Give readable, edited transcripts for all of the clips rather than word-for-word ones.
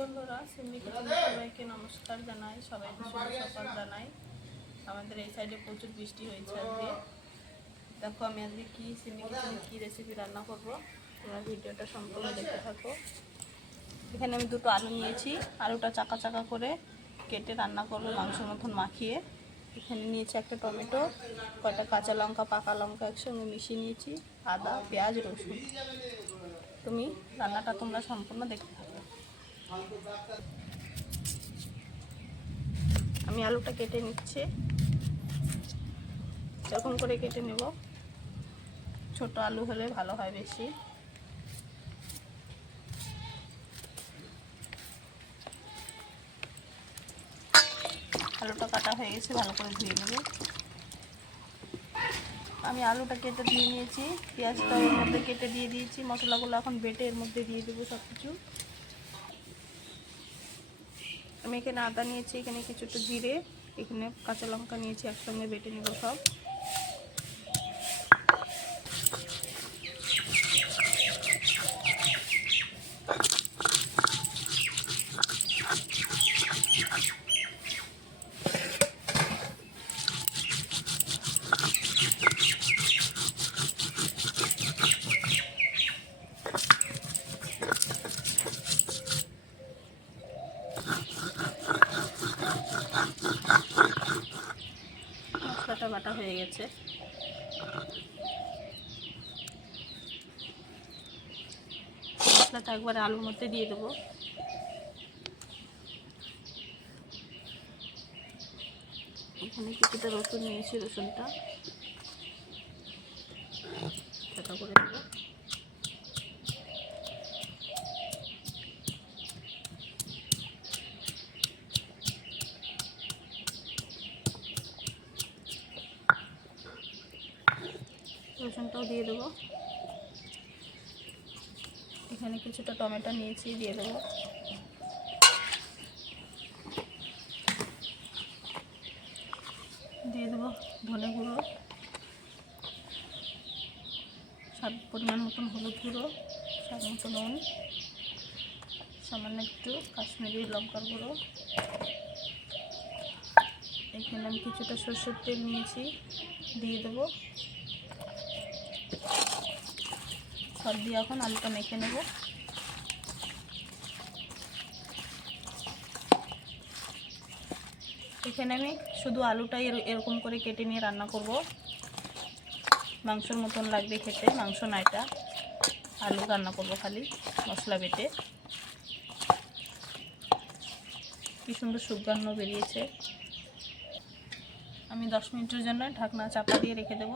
বন্ধুরা, সিমনি কিচেনে সবাইকে নমস্কার জানাই, সবাইকে শুভ সকাল জানাই। আমাদের এই সাইডে প্রচুর বৃষ্টি হয়েছে আজকে। দেখো আমি আজকে কি সিমনি কিচেনে কি রেসিপি রান্না করব, তোমরা ভিডিওটা সম্পূর্ণ দেখতে থাকো। এখানে আমি দুটো আলু নিয়েছি, আলুটা চাকা চাকা করে কেটে রান্না করবো মাংসের মতন মাখিয়ে। এখানে নিয়েছি একটা টমেটো, কয়টা কাঁচা লঙ্কা, পাকা লঙ্কা একসঙ্গে মিশিয়ে নিয়েছি, আদা, পেঁয়াজ, রসুন। তুমি রান্নাটা তোমরা সম্পূর্ণ দেখতে থাকো। আমি আলুটা কেটে নিচ্ছি, এরকম করে কেটে নেব। ছোট আলু হলে ভালো হয় বেশি। আলুটা কাটা হয়ে গেছে, ভালো করে ধুয়ে নেব। আমি আলুটা কেটে ধুয়ে নিয়েছি, পেঁয়াজটা এর মধ্যে কেটে দিয়ে দিয়েছি। মশলাগুলো এখন বেটে এর মধ্যে দিয়ে দেবো সব কিছু। আমি এখানে আদা নিয়েছি, এখানে কিছুটা জিরে, এখানে কাঁচা লঙ্কা নিয়েছি, একসঙ্গে বেটে নেব সব। মশলাটা বাটা হয়ে গেছে। মশলাটা একবারে আলুর মধ্যে দিয়ে দেবো। এখানে কিছুটা রসুন নিয়েছি, রসুনটা ছাটা করে দেবো। রসুনটাও দিয়ে দেবো। এখানে কিছুটা টমেটো নিয়েছি, দিয়ে দেবো। দিয়ে দেবো ধনে গুঁড়ো, স্বাদ পরিমাণ মতন হলুদ গুঁড়ো, স্বাদ মতো নুন, সামান্য একটু কাশ্মীরি লঙ্কার গুঁড়ো। এখানে আমি কিছুটা সরষের তেল নিয়েছি, দিয়ে দেবো। সব দিয়ে এখন আলুটা মেখে নেব। এখানে আমি শুধু আলুটাই এরকম করে কেটে নিয়ে রান্না করব। মাংসের মতন লাগবে খেতে, মাংস না এটা, আলু রান্না করব খালি মশলা বেটে। কি সুন্দর সুগন্ধ বেরিয়েছে। আমি 10 মিনিটের জন্য ঢাকনা চাপা দিয়ে রেখে দেব।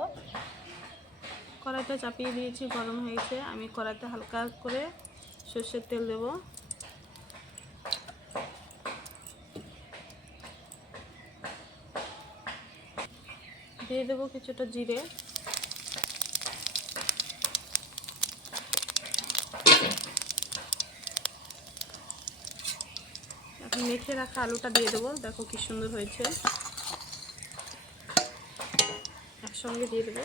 কড়াইটা চাপিয়ে দিয়েছি, গরম হয়েছে। আমি কড়াইতে হালকা করে সরষের তেল দেব। দিয়ে দেবো কিছুটা জিরে। এখন মেখে রাখা আলুটা দিয়ে দেবো। দেখো কি সুন্দর হয়েছে, একসঙ্গে দিয়ে দেবো।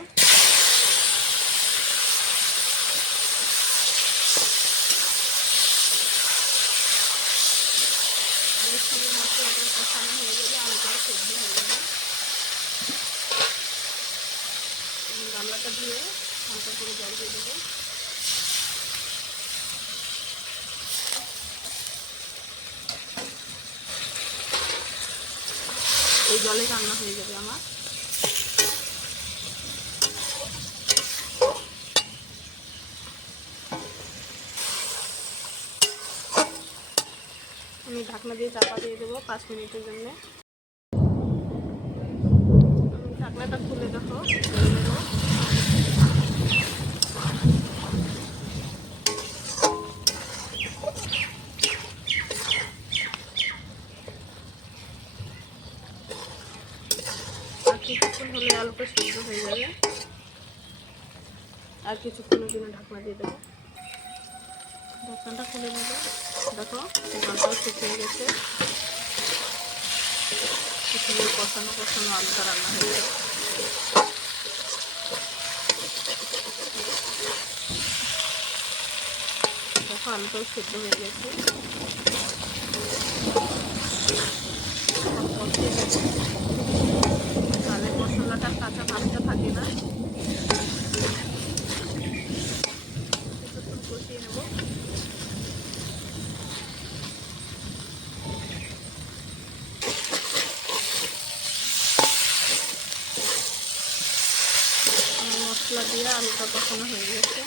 আলুর সঙ্গে মশলাটা কষানো হয়ে যাবে, আলুটা সেদ্ধ হয়ে যাবে। গামলাটা দিয়ে হালকা করে জল দিয়ে দেবো। এই জলে রান্না হয়ে যাবে আমার। আমি ঢাকনা দিয়ে চাপা দিয়ে দেবো 5 মিনিটের জন্য। আমি ঢাকনাটা খুলে দেখো দেবো। আর কিছুক্ষণ হলে আলুটা সিদ্ধ হয়ে যাবে। আর কিছুক্ষণের জন্য ঢাকনা দিয়ে দেবো। ঢাকনাটা খুলে নেবো। দেখো জলটাও শুকিয়ে গেছে। কিছু কষানো কষানো আলুটা রান্না হয়ে যাবে। দেখো আলুটাও সেদ্ধ হয়ে গেছে। আলুটা কষানো হয়ে গেছে।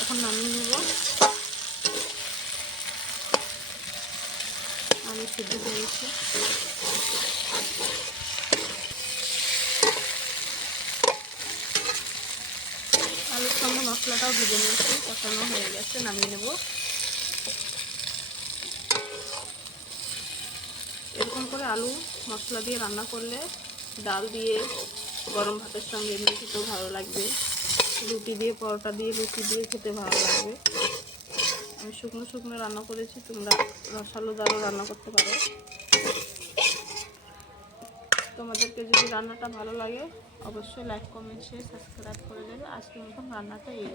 এখন নামিয়ে নেব। আলু সিদ্ধ হয়ে গেছে। আলুর সঙ্গে মশলাটাও ভেজে নিয়েছি, কষানো হয়ে গেছে, নামিয়ে নেব। এরকম করে আলু মশলা দিয়ে রান্না করলে ডাল দিয়ে গরম ভাতের সঙ্গে এমনি খেতেও ভালো লাগবে, রুটি দিয়ে, পরোটা দিয়ে, রুটি দিয়ে খেতে ভালো লাগবে। আমি শুকনো শুকনো রান্না করেছি, তোমরা রসালো ডালও রান্না করতে পারো। তোমাদেরকে যদি রান্নাটা ভালো লাগে অবশ্যই লাইক, কমেন্ট, শেয়ার, সাবস্ক্রাইব করে দেবে। আজকের মতন রান্নাটা এই।